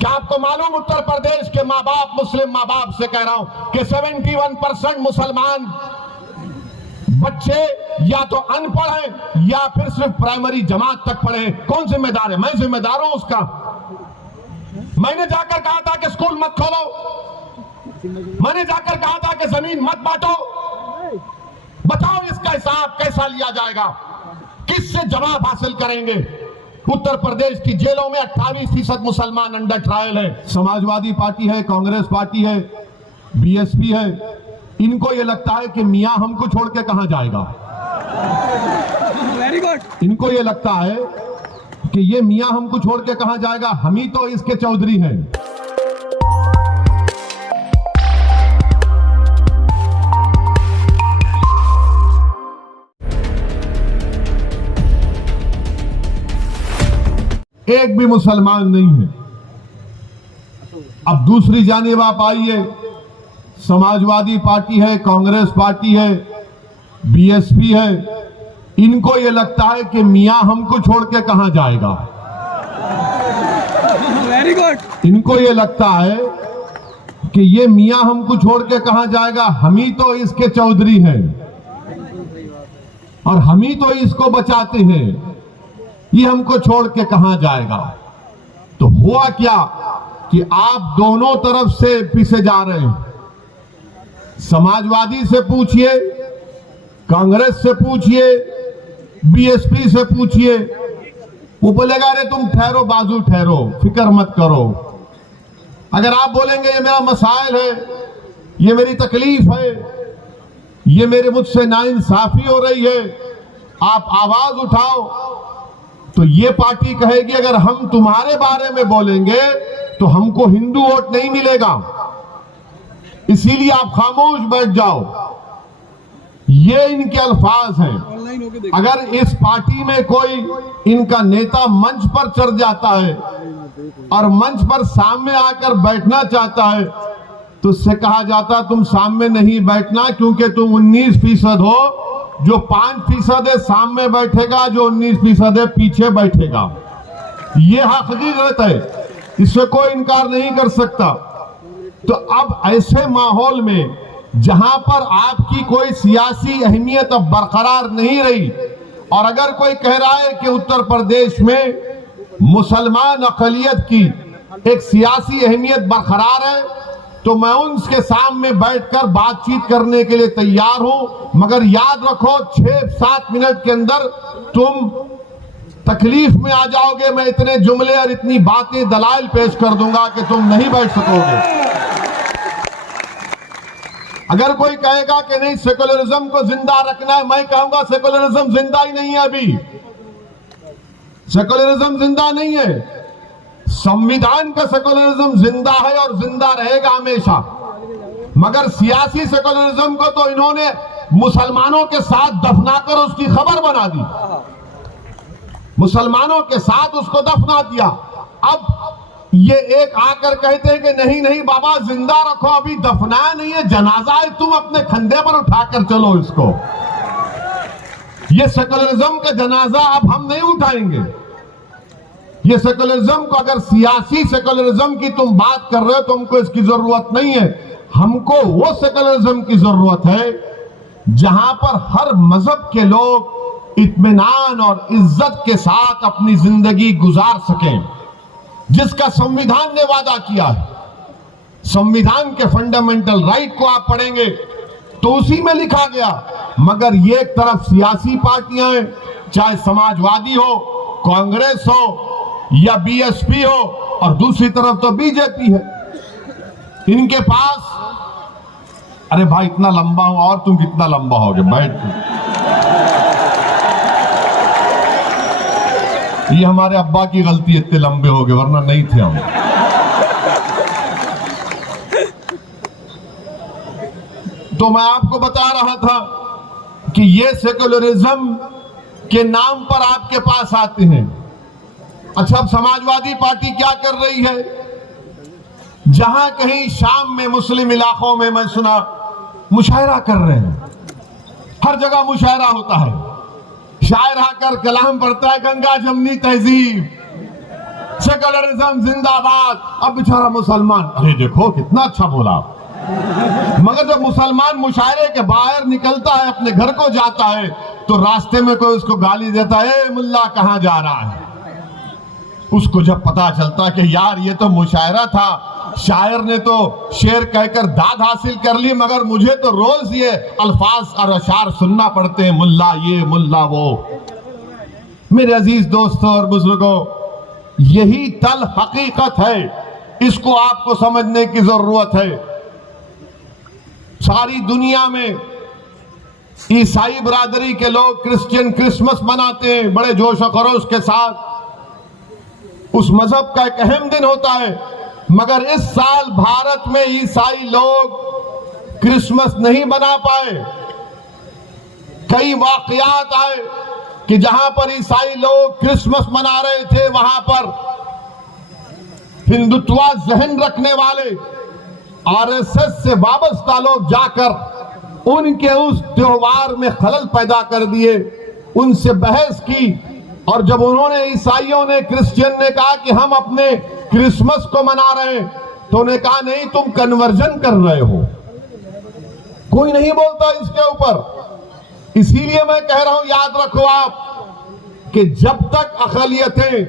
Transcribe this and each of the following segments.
क्या आपको मालूम उत्तर प्रदेश के माँ बाप, मुस्लिम माँ बाप से कह रहा हूं कि 71% मुसलमान बच्चे या तो अनपढ़ हैं या फिर सिर्फ प्राइमरी जमात तक पढ़े हैं। कौन जिम्मेदार है? मैं जिम्मेदार हूं उसका। मैंने जाकर कहा था कि स्कूल मत खोलो, मैंने जाकर कहा था कि जमीन मत बांटो। बताओ इसका हिसाब कैसा लिया जाएगा, किससे जवाब हासिल करेंगे? उत्तर प्रदेश की जेलों में 28% मुसलमान अंडर ट्रायल है। समाजवादी पार्टी है, कांग्रेस पार्टी है, बीएसपी है। इनको ये लगता है कि मियां हमको छोड़ के कहां जाएगा। Very good. इनको ये लगता है कि ये मियां हमको छोड़ के कहां जाएगा, हम ही तो इसके चौधरी हैं। एक भी मुसलमान नहीं है। अब दूसरी जानिब आप आइए, समाजवादी पार्टी है, कांग्रेस पार्टी है, बीएसपी है। इनको ये लगता है कि मियां हमको छोड़ के कहां जाएगा। Very good. इनको ये लगता है कि ये मियां हमको छोड़ के कहां जाएगा, हम ही तो इसके चौधरी हैं और हम ही तो इसको बचाते हैं, ये हमको छोड़ के कहां जाएगा। तो हुआ क्या कि आप दोनों तरफ से पीछे जा रहे हैं। समाजवादी से पूछिए, कांग्रेस से पूछिए, बीएसपी से पूछिए, वो बोलेगा अरे तुम ठहरो, बाजू ठहरो, फिक्र मत करो। अगर आप बोलेंगे ये मेरा मसाइल है, ये मेरी तकलीफ है, ये मेरे मुझसे नाइंसाफी हो रही है, आप आवाज उठाओ, तो ये पार्टी कहेगी अगर हम तुम्हारे बारे में बोलेंगे तो हमको हिंदू वोट नहीं मिलेगा, इसीलिए आप खामोश बैठ जाओ। ये इनके अल्फाज हैं। अगर इस पार्टी में कोई इनका नेता मंच पर चढ़ जाता है और मंच पर सामने आकर बैठना चाहता है तो उससे कहा जाता तुम सामने नहीं बैठना, क्योंकि तुम 19% हो, जो 5% है सामने बैठेगा, जो 19% है पीछे बैठेगा। ये हकीकत है, इससे कोई इनकार नहीं कर सकता। तो अब ऐसे माहौल में जहां पर आपकी कोई सियासी अहमियत अब बरकरार नहीं रही और अगर कोई कह रहा है कि उत्तर प्रदेश में मुसलमान अक़लियत की एक सियासी अहमियत बरकरार है, तो मैं उनके सामने बैठकर बातचीत करने के लिए तैयार हूं। मगर याद रखो 6-7 मिनट के अंदर तुम तकलीफ में आ जाओगे। मैं इतने जुमले और इतनी बातें दलाइल पेश कर दूंगा कि तुम नहीं बैठ सकोगे। अगर कोई कहेगा कि नहीं सेकुलरिज्म को जिंदा रखना है, मैं कहूंगा सेकुलरिज्म जिंदा ही नहीं है। अभी सेकुलरिज्म जिंदा नहीं है, संविधान का सेकुलरिज्म जिंदा है और जिंदा रहेगा हमेशा। मगर सियासी सेकुलरिज्म को तो इन्होंने मुसलमानों के साथ दफनाकर उसकी खबर बना दी, मुसलमानों के साथ उसको दफना दिया। अब ये एक आकर कहते हैं कि नहीं नहीं बाबा जिंदा रखो, अभी दफनाया नहीं है, जनाजा है, तुम अपने कंधे पर उठाकर चलो इसको। ये सेकुलरिज्म का जनाजा अब हम नहीं उठाएंगे। ये सेकुलरिज्म को, अगर सियासी सेकुलरिज्म की तुम बात कर रहे हो तो हमको इसकी जरूरत नहीं है। हमको वो सेकुलरिज्म की जरूरत है जहां पर हर मजहब के लोग इत्मीनान और इज्जत के साथ अपनी जिंदगी गुजार सकें, जिसका संविधान ने वादा किया है। संविधान के फंडामेंटल राइट को आप पढ़ेंगे तो उसी में लिखा गया। मगर ये एक तरफ सियासी पार्टियां हैं, चाहे समाजवादी हो, कांग्रेस हो या बीएसपी हो, और दूसरी तरफ तो बीजेपी है। इनके पास अरे भाई इतना लंबा हूं और तुम कितना लंबा होगे, बैठ। ये हमारे अब्बा की गलती, इतने लंबे हो गए, वरना नहीं थे हम। तो मैं आपको बता रहा था कि ये सेकुलरिज्म के नाम पर आपके पास आते हैं। अच्छा, अब समाजवादी पार्टी क्या कर रही है? जहां कहीं शाम में मुस्लिम इलाकों में मैं सुना मुशायरा कर रहे हैं, हर जगह मुशायरा होता है। शायर आकर कलाम पढ़ता है, गंगा जमनी तहजीब, सेकुलरिज्म जिंदाबाद। अब बेचारा मुसलमान, अरे देखो कितना अच्छा बोला, मगर जब मुसलमान मुशायरे के बाहर निकलता है, अपने घर को जाता है, तो रास्ते में कोई उसको गाली देता है, मुल्ला कहां जा रहा है। उसको जब पता चलता है कि यार ये तो मुशायरा था, शायर ने तो शेर कहकर दाद हासिल कर ली, मगर मुझे तो रोज ये अल्फाज और अशार सुनना पड़ते हैं, मुल्ला ये मुल्ला वो। मेरे अजीज दोस्तों और बुजुर्गों, यही तल हकीकत है, इसको आपको समझने की जरूरत है। सारी दुनिया में ईसाई बिरादरी के लोग क्रिश्चियन क्रिसमस मनाते हैं बड़े जोश और खरोश के साथ, उस मजहब का एक अहम दिन होता है। मगर इस साल भारत में ईसाई लोग क्रिसमस नहीं मना पाए। कई वाकयात आए कि जहां पर ईसाई लोग क्रिसमस मना रहे थे, वहां पर हिंदुत्व जहन रखने वाले आरएसएस से वाबस्ता लोग जाकर उनके उस त्योहार में खलल पैदा कर दिए, उनसे बहस की। और जब उन्होंने, ईसाइयों ने, क्रिश्चियन ने कहा कि हम अपने क्रिसमस को मना रहे हैं, तो उन्होंने कहा नहीं, तुम कन्वर्जन कर रहे हो। कोई नहीं बोलता इसके ऊपर। इसीलिए मैं कह रहा हूं, याद रखो आप कि जब तक अक़लियतें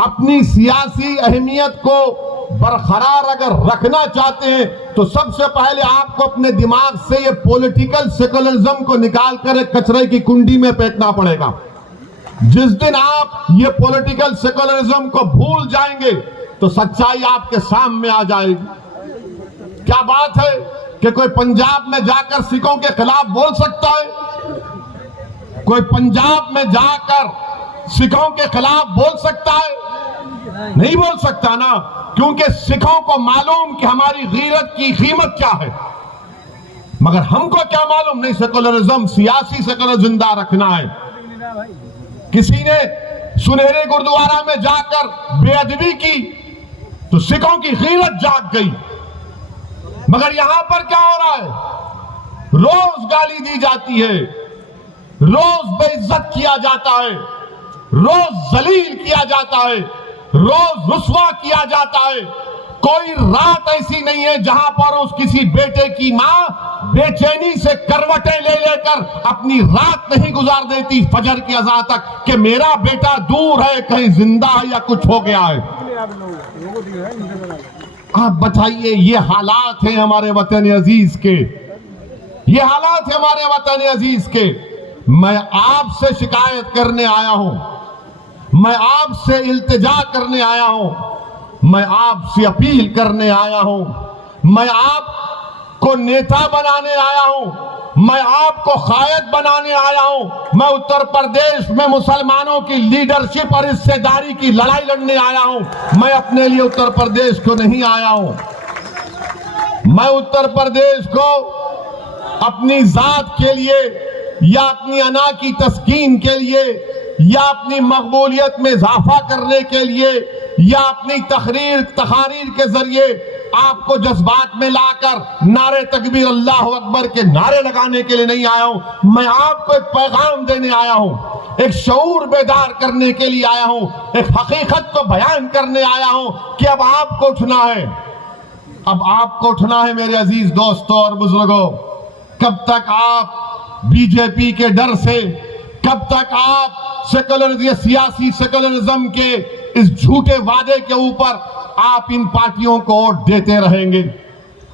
अपनी सियासी अहमियत को बरकरार अगर रखना चाहते हैं, तो सबसे पहले आपको अपने दिमाग से ये पॉलिटिकल सेकुलरिज्म को निकालकर एक कचरे की कुंडी में फेंकना पड़ेगा। जिस दिन आप ये पॉलिटिकल सेकुलरिज्म को भूल जाएंगे, तो सच्चाई आपके सामने आ जाएगी। क्या बात है कि कोई पंजाब में जाकर सिखों के खिलाफ बोल सकता है? कोई पंजाब में जाकर सिखों के खिलाफ बोल सकता है? नहीं बोल सकता ना, क्योंकि सिखों को मालूम कि हमारी गीरत की कीमत क्या है। मगर हमको क्या मालूम, नहीं, सेकुलरिज्म, सियासी सेकुलर जिंदा रखना है। किसी ने सुनहरे गुरुद्वारा में जाकर बेअदबी की तो सिखों की गीरत जाग गई। मगर यहां पर क्या हो रहा है? रोज गाली दी जाती है, रोज बेइज्जत किया जाता है, रोज जलील किया जाता है, रोज रुस्वा किया जाता है। कोई रात ऐसी नहीं है जहां पर उस किसी बेटे की मां बेचैनी से करवटें ले लेकर अपनी रात नहीं गुजार देती फजर की अज़ान तक कि मेरा बेटा दूर है, कहीं जिंदा है या कुछ हो गया है। आप बताइए, ये हालात हैं हमारे वतन अजीज के, ये हालात हैं हमारे वतन अजीज के। मैं आपसे शिकायत करने आया हूं, मैं आपसे इल्तिजा करने आया हूं, मैं आपसे अपील करने आया हूं, मैं आपको नेता बनाने आया हूं, मैं आपको कायद बनाने आया हूं। मैं उत्तर प्रदेश में मुसलमानों की लीडरशिप और हिस्सेदारी की लड़ाई लड़ने आया हूं। मैं अपने लिए उत्तर प्रदेश को नहीं आया हूं। मैं उत्तर प्रदेश को अपनी जात के लिए या अपनी अना की तस्कीन के लिए या अपनी मकबूलियत में इजाफा करने के लिए या अपनी तकरीर के जरिए आपको जज्बात में लाकर नारे तकबीर अल्लाह अकबर के नारे लगाने के लिए नहीं आया हूं। मैं आपको एक पैगाम देने आया हूं, एक शऊर बेदार करने के लिए आया हूं, एक हकीकत को बयान करने आया हूं कि अब आपको उठना है, अब आपको उठना है मेरे अजीज दोस्तों और बुजुर्गों। कब तक आप बीजेपी के डर से, कब तक आप सियासी सेकुलरिज्म के इस झूठे वादे के ऊपर आप इन पार्टियों को वोट देते रहेंगे?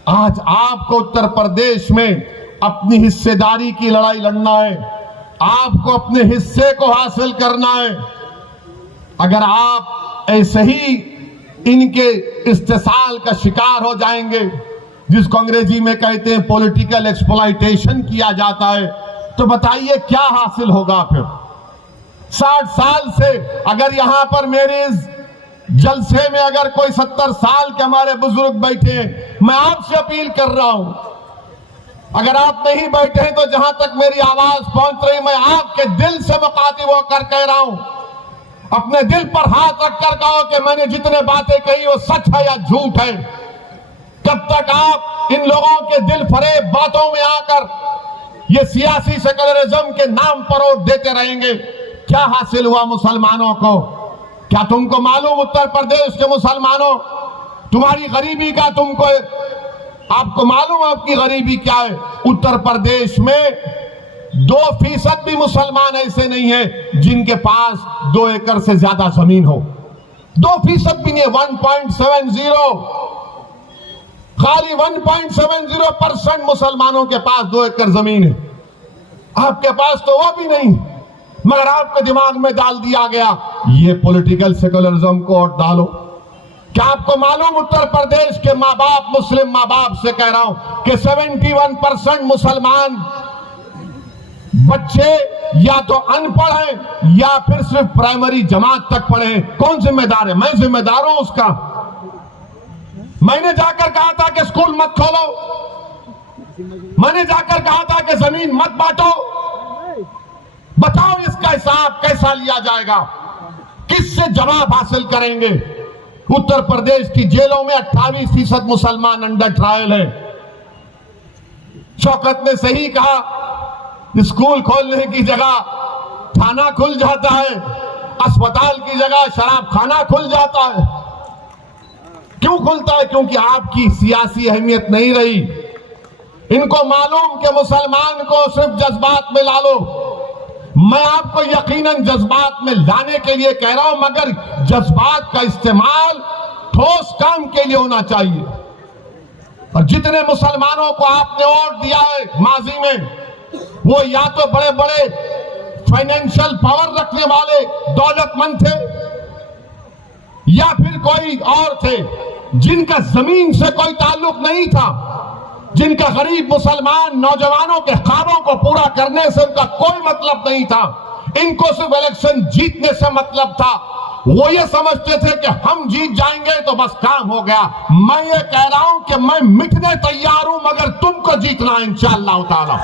आज आपको उत्तर प्रदेश में अपनी हिस्सेदारी की लड़ाई लड़ना है, आपको अपने हिस्से को हासिल करना है। अगर आप ऐसे ही इनके इस्तेसाल का शिकार हो जाएंगे, जिसको अंग्रेजी में कहते हैं पॉलिटिकल एक्सप्लॉयटेशन किया जाता है, तो बताइए क्या हासिल होगा फिर? 60 साल से अगर यहां पर मेरे इस जलसे में अगर कोई 70 साल के हमारे बुजुर्ग बैठे हैं, मैं आपसे अपील कर रहा हूं, अगर आप नहीं बैठे हैं तो जहां तक मेरी आवाज पहुंच रही, मैं आपके दिल से मुखातिब होकर कह रहा हूं, अपने दिल पर हाथ रखकर कहो कि मैंने जितने बातें कही वो सच है या झूठ है। कब तक आप इन लोगों के दिल फरेब बातों में आकर ये सियासी सेकुलरिज्म के नाम पर वोट देते रहेंगे? क्या हासिल हुआ मुसलमानों को? क्या तुमको मालूम उत्तर प्रदेश के मुसलमानों, तुम्हारी गरीबी का आपको मालूम आपकी गरीबी क्या है? उत्तर प्रदेश में 2% भी मुसलमान ऐसे नहीं है जिनके पास 2 एकड़ से ज्यादा जमीन हो। 2% भी नहीं, 1.70, खाली 1.70% मुसलमानों के पास 2 एकड़ जमीन है। आपके पास तो वो भी नहीं, मगर आपके दिमाग में डाल दिया गया ये पॉलिटिकल सेकुलरिज्म को वोट डालो। क्या आपको मालूम उत्तर प्रदेश के माँ बाप, मुस्लिम माँ बाप से कह रहा हूं कि 71% मुसलमान बच्चे या तो अनपढ़ हैं या फिर सिर्फ प्राइमरी जमात तक पढ़े हैं। कौन जिम्मेदार है? मैं जिम्मेदार हूं उसका। मैंने जाकर कहा था कि स्कूल मत खोलो, मैंने जाकर कहा था कि जमीन मत बांटो। बताओ इसका हिसाब कैसा लिया जाएगा? किससे जवाब हासिल करेंगे? उत्तर प्रदेश की जेलों में 28% मुसलमान अंडर ट्रायल है। शौकत ने सही कहा, स्कूल खोलने की जगह थाना खुल जाता है, अस्पताल की जगह शराब खाना खुल जाता है। क्यों खुलता है? क्योंकि आपकी सियासी अहमियत नहीं रही। इनको मालूम कि मुसलमान को सिर्फ जज्बात में ला लो। मैं आपको यकीनन जज्बात में लाने के लिए कह रहा हूं, मगर जज्बात का इस्तेमाल ठोस काम के लिए होना चाहिए। और जितने मुसलमानों को आपने वोट दिया है माजी में, वो या तो बड़े बड़े फाइनेंशियल पावर रखने वाले दौलतमंद थे या फिर कोई और थे जिनका जमीन से कोई ताल्लुक नहीं था, जिनका गरीब मुसलमान नौजवानों के ख्वाबों को पूरा करने से उनका कोई मतलब नहीं था। इनको सिर्फ इलेक्शन जीतने से मतलब था। वो ये समझते थे कि हम जीत जाएंगे तो बस काम हो गया। मैं ये कह रहा हूं कि मैं मिटने तैयार हूं, मगर तुमको जीतना है इंशाअल्लाह ताला।